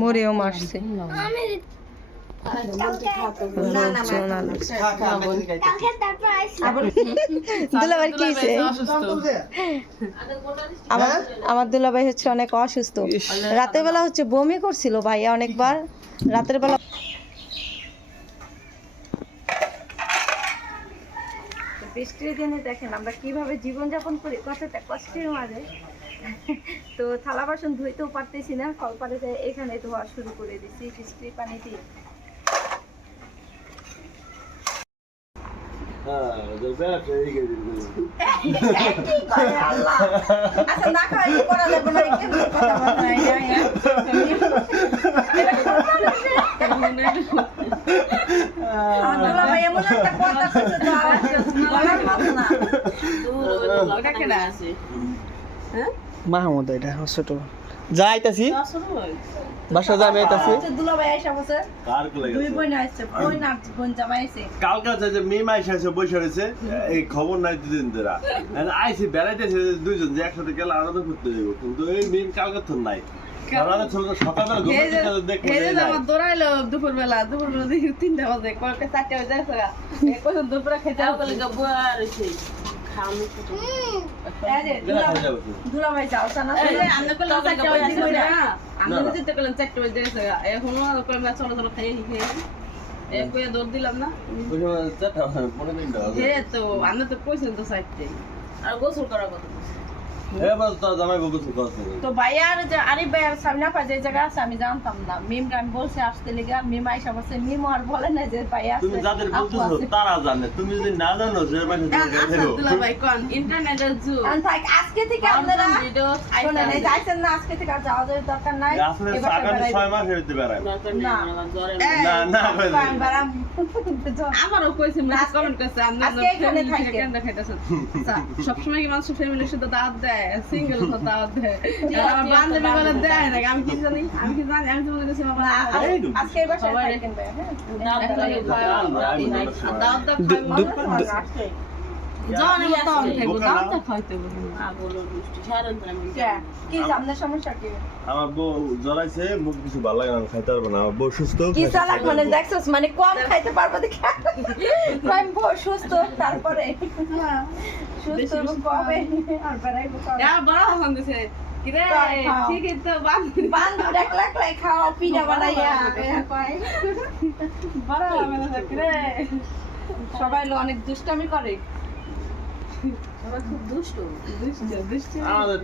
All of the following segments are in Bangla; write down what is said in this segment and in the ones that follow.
মরেও মারছে। কি আমার আমার দুলাভাই হচ্ছে অনেক অসুস্থ। রাতের বেলা হচ্ছে বমি করছিল ভাইয়া অনেকবার। রাতের বেলা বৃষ্টির দিনে দেখেন আমরা কীভাবে জীবনযাপন করি কতটা কষ্টের মাঝে। তো থালা বাসন ধুইতেও পারতেছি না কলপারে এখানে ধোয়া শুরু করে দিছি বৃষ্টির পানি দিয়ে আচ্ছা এমন একটা কথা কইছে তো আর বলার মতো না। মাহমুদ এটা ছোট। যাইতাছি বাসা যাবে আইতাছি। হচ্ছে দুলাভাই আইসা বসে। কার কোলে দুই গেছে? বোন আসছে বোন আর বোন জামাই আইছে কালকে যে মেয়ে মাইস আছে বসে রয়েছে এই খবর নাই দুদিন ধরে। আইসি বেড়াইতেছে দুইজন যে একসাথে গেলে আলাদা করতে যাব কিন্তু এই মেম কালকে তো নাই। দুপুরবেলা দুপুরবেলা তিনটা বাজে কয়েকটা চারটে বাজে দুপুরে খেতে দৌড় দিলাম না। তো আমরা তো কইছেন তো চারটে। আর গোসল করার কথা তো। ভাইয়ার যে আরিফ ভাইয়ার সামনে পা যে জায়গা আছে আমি জানতাম না। আমি বলছি আসতে লেগে মিম আইসা বলছে মিম আর বলে না যে ভাইয়া তুমি যাদের বলতেছো তারা জানে। তুমি যদি না জানো সে মানে তোমাকে আচ্ছা দেবো দুলা ভাই কোন? ইন্টারনেটের যুগ থাক, আজকে থেকে আপনারা ভিডিও শোনেন, এই যে না আজকে থেকে আর যাওয়া যাওয়ার দরকার নাই। আসলে এবার আগামী বেড়াইবো। মাস হইতে বেড়ায়। না। না না আমারও কইছে মানে কমেন্ট করছে আমরা আজকে এখানে থাকি। সবসময় কি মানুষ ফ্যামিলির সাথে দাওয়াত দেয়? সিঙ্গেল কথা দেয় আর আমার বান্ধবী বলে দেয় না আমি কি জানি? আমি কি জানি? আমি তো মনে করছি বাবা। আজকে এবার সবাই থাকেন ভাইয়া, হ্যাঁ? দাওয়াত দাও দু- দু- দু- যখন আমি তখন খাইবো। বোকা দাওয়াত না? খাইতে কে? কি সমস্যা কি? আমার বউ জ্বলাইছে মুখ কিছু ভালো লাগে না খাইতে পারব না। আমার বউ সুস্থ কি চালাক মানে দেখছস? মানে কম খাইতে পারব দেখে। আমি বউ সুস্থ তারপরে? সুস্থ কবে? আর বেড়াইবো কবে? আর বড় হাসান দিছে কিরে ঠিকই তো বান্ধবী। বান্ধব একলা একলাই খাও পিঠা বানাইয়া। কয়। বড় হবে না কিরে। সবাই অনেক দুষ্টামি করে। দুষ্ট। দুষ্ট আমাদের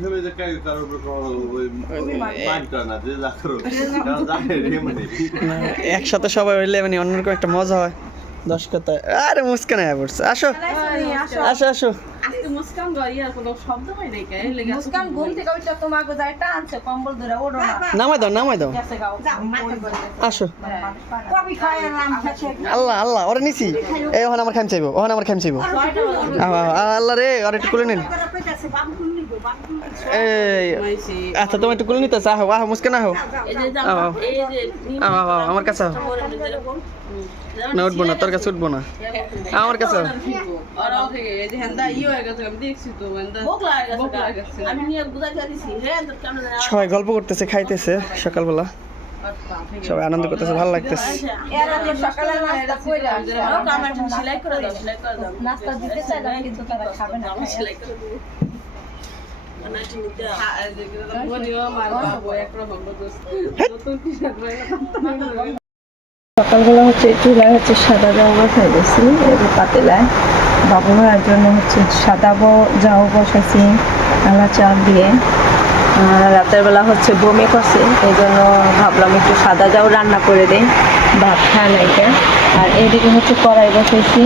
যে মানে। একসাথে সবাই হইলে মানে অন্যরকম একটা মজা হয়। দশ কথা আরে মুস্কান আয়া পড়ছে। আসো। আসো। আসো। মুস্কান গড়িয়ার কোনো শব্দ হয় নাই কে? লেগে মুস্কান ঘুম থেকে ওইটা তোমাকে যায় টানছে কম্বল ধরে ওড়ো না। নামাই দাও নামাই দাও। আসো। আম খাচ্ছে আল্লাহ আল্লাহ ওরে নিছি। এই ওখানে আমার চাইব ওখানে আমার খাইম চাইব। আল্লাহ রে একটু কুলে নিন। আচ্ছা তোমার একটু কুলে নিতে আহো আহো মুস্কান আহো। আহো আমার কাছে আহো। না উঠবো না তোর কাছে উঠবো না। আমার কাছে। হয়ে হয়ে সবাই গল্প করতেছে খাইতেছে সকালবেলা। সবাই আনন্দ করতেছে ভালো লাগতেছে। এর সকালবেলা হচ্ছে চুলায় হচ্ছে সাদা জাউ বসাই দিয়েছি এবার পাতিলায় বাবু ভাইয়ের জন্য হচ্ছে সাদা জাউ বসাইছি, আলা চাল দিয়ে। রাতের বেলা হচ্ছে বমি করছে এই জন্য ভাবলাম একটু সাদা জাউ রান্না করে দিই, ভাত খায় না এটা। আর এদিকে হচ্ছে কড়াই বসাইছি,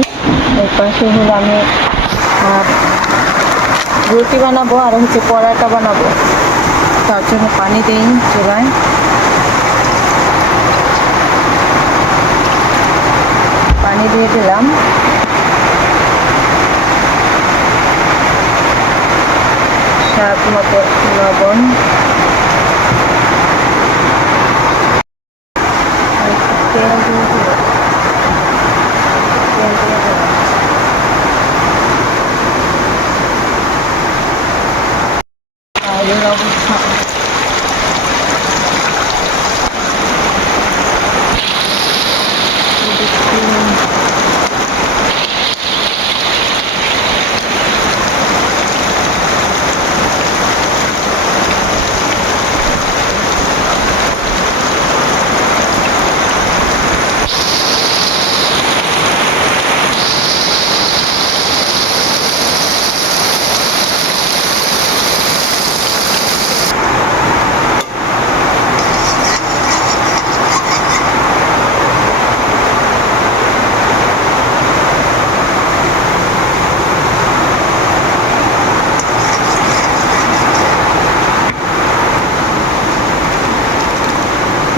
এর পাশে হলো আমি রুটি বানাবো আর হচ্ছে পরাটা বানাবো। তার জন্য পানি দিই চুলায় পানি দিয়ে দিলাম। স্বাদ মতো লবণ আর একটু তেল দিয়ে দিলাম তেল দিয়ে দিলাম আর লবণ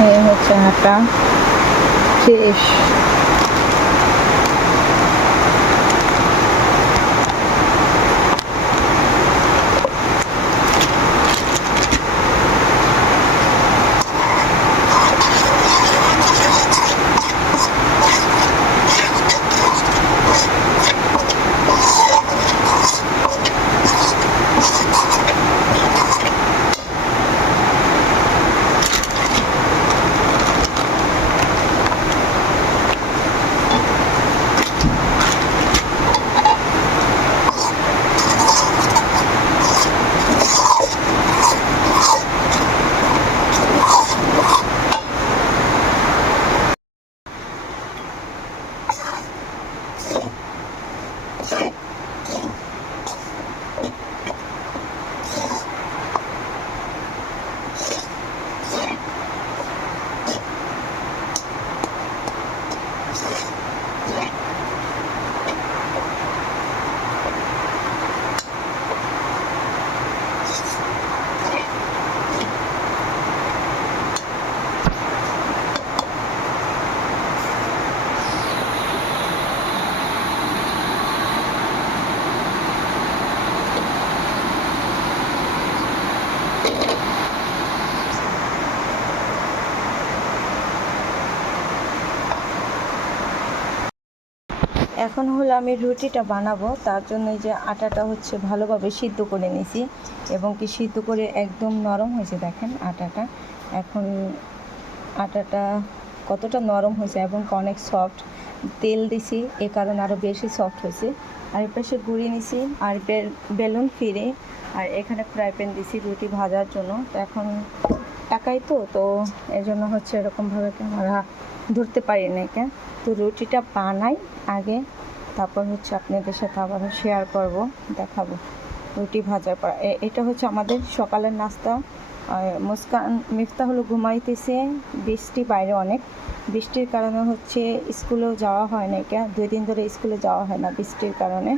এই হচ্ছে হাঁটা শেষ এখন হলো আমি রুটিটা বানাবো। তার জন্য এই যে আটাটা হচ্ছে ভালোভাবে সিদ্ধ করে নিয়েছি এবং কি সিদ্ধ করে একদম নরম হয়েছে দেখেন আটাটা। এখন আটাটা কতটা নরম হয়েছে এবং অনেক সফট তেল দিছি, এ কারণে আরও বেশি সফট হয়েছে। আর পাশে গুঁড়ি নিছি, আর বেলুন ফিরে, আর এখানে ফ্রাই প্যান দিছি রুটি ভাজার জন্য। তো এখন একাই তো তো এই জন্য হচ্ছে এরকমভাবে ক্যামেরা ধরতে পারি না কেন? তো রুটিটা বানাই আগে, তারপর হচ্ছে আপনাদের সাথে আবারও শেয়ার করব, দেখাবো রুটি ভাজার পর। এটা হচ্ছে আমাদের সকালের নাস্তা। মুস্কান মিফতা হলো ঘুমাইতেছে, বৃষ্টি বাইরে অনেক। বৃষ্টির কারণে হচ্ছে স্কুলেও যাওয়া হয় না কে দুই দিন ধরে স্কুলে যাওয়া হয় না বৃষ্টির কারণে।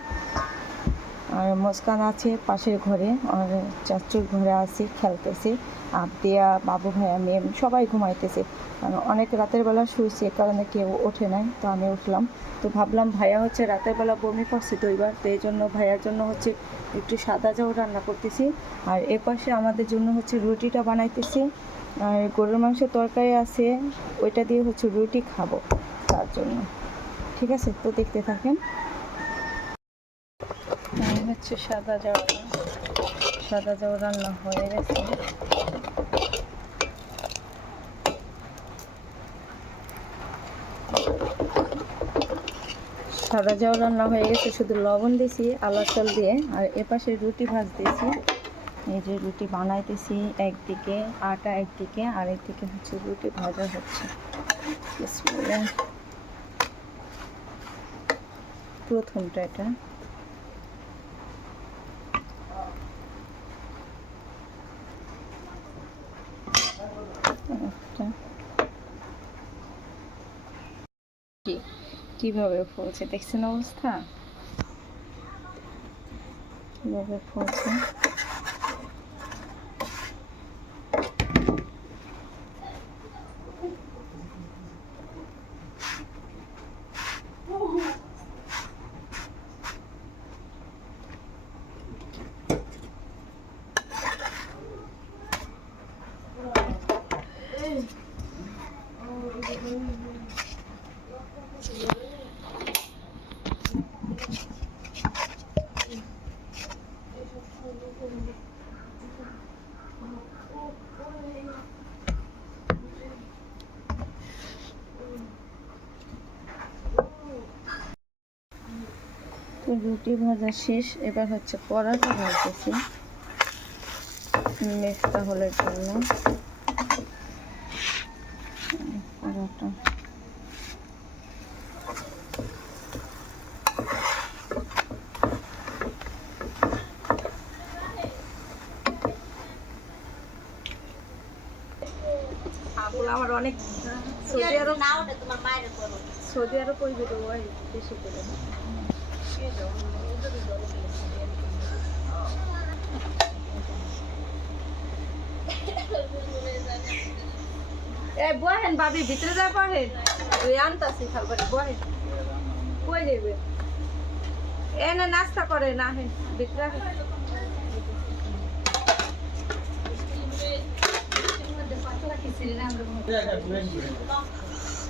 আর মুস্কান আছে পাশের ঘরে, আর চাচুর ঘরে আছে, খেলতেছে। আবদিয়া, বাবু ভাইয়া মেম সবাই ঘুমাইতেছে। কারণ অনেক রাতের বেলা শুয়েছে, এ কারণে কেউ ওঠে নাই, তো আমি উঠলাম। তো ভাবলাম ভাইয়া হচ্ছে রাতের বেলা বমি করছে তো এবার, তো এই জন্য ভাইয়ার জন্য হচ্ছে একটু সাদা চাউ রান্না করতেছি। আর এ পাশে আমাদের জন্য হচ্ছে রুটিটা বানাইতেছি। আর গরুর মাংস তরকারি আছে, ওইটা দিয়ে হচ্ছে রুটি খাব তার জন্য। ঠিক আছে, তো দেখতে থাকেন। হচ্ছে সাদা জাউ সাদা জাউ রান্না হয়ে গেছে। সাদা জাউ রান্না হয়ে গেছে, শুধু লবণ দিয়েছি আলা চাল দিয়ে, আর এপাশে রুটি ভাজতেছি এই যে রুটি বানাইতেছি, একদিকে আটা, একদিকে, আর একদিকে হচ্ছে রুটি ভাজা হচ্ছে। প্রথমটা এটা একটা কি কীভাবে ফুলছে? দেখছেন অবস্থা? কীভাবে ফুলছে তো রুটি ভাজা শেষ এবার হচ্ছে পরাটা ভাজতেছি। মেফতা হলের জন্য পরাটা। আমার অনেক সৌদি আরব সৌদি আরব ওই বেশি করে। এ বহেন ভাবি ভিতরে যা বহেন তুই আনতাছি খালবাড়ি বহেন কই যাবে এ না নাস্তা করে না হেন ভিতরে আসেন।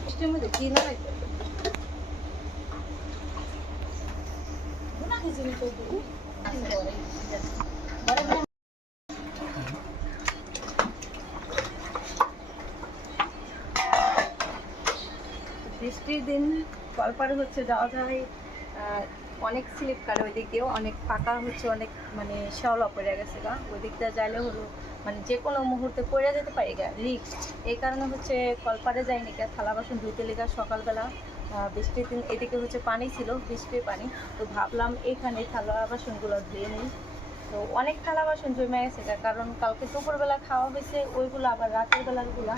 মিষ্টির মধ্যে কি না বৃষ্টির দিন কলপারে হচ্ছে যাওয়া যায় অনেক স্লিপ কাটে ওই দিক দিয়েও অনেক ফাঁকা হচ্ছে, অনেক মানে শ্যাওলা পড়ে গেছে গা। ওই দিকটা যাইলে হলো মানে যে কোনো মুহূর্তে পড়ে যেতে পারি গা রিক্স এই কারণে হচ্ছে কলপারে যাইনি গা, থালা বাসন ধুইতে লেগা সকালবেলা। বৃষ্টির দিন এদিকে হচ্ছে পানি ছিল, বৃষ্টির পানি। তো ভাবলাম এখানে থালা বাসনগুলো ধুয়ে নিই। তো অনেক থালা বাসন জমে গেছে কারণ কালকে দুপুরবেলা খাওয়া হয়েছে, ওইগুলো আবার রাতের বেলাগুলো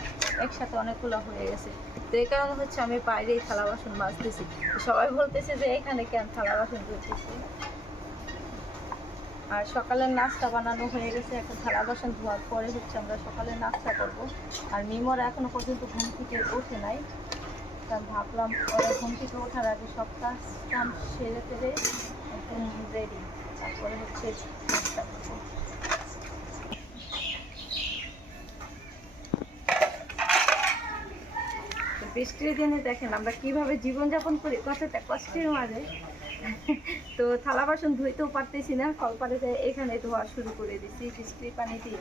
একসাথে অনেকগুলো হয়ে গেছে। তো এই কারণে হচ্ছে আমি বাইরেই থালা বাসন মাজতেছি। সবাই বলতেছে যে এখানে কেন থালা বাসন ধুতেছি আর সকালের নাস্তা বানানো হয়ে গেছে, এখন থালা বাসন ধোয়ার পরে হচ্ছে আমরা সকালে নাস্তা করব। আর মিমর এখনও পর্যন্ত ঘুম থেকে ওঠে নাই। তা ভাবলাম ওরা ঘুম থেকে ওঠার আগে সব কাজ কাম সেরে ফেলে একদম রেডি তারপরে হচ্ছে বৃষ্টির দিনে দেখেন, আমরা কীভাবে জীবনযাপন করি, কতটা কষ্টের মাঝে। তো থালা বাসন ধুইতেও পারতেছি না কলপারে এখানে ধোয়া শুরু করে দিছি, বৃষ্টির পানি দিয়ে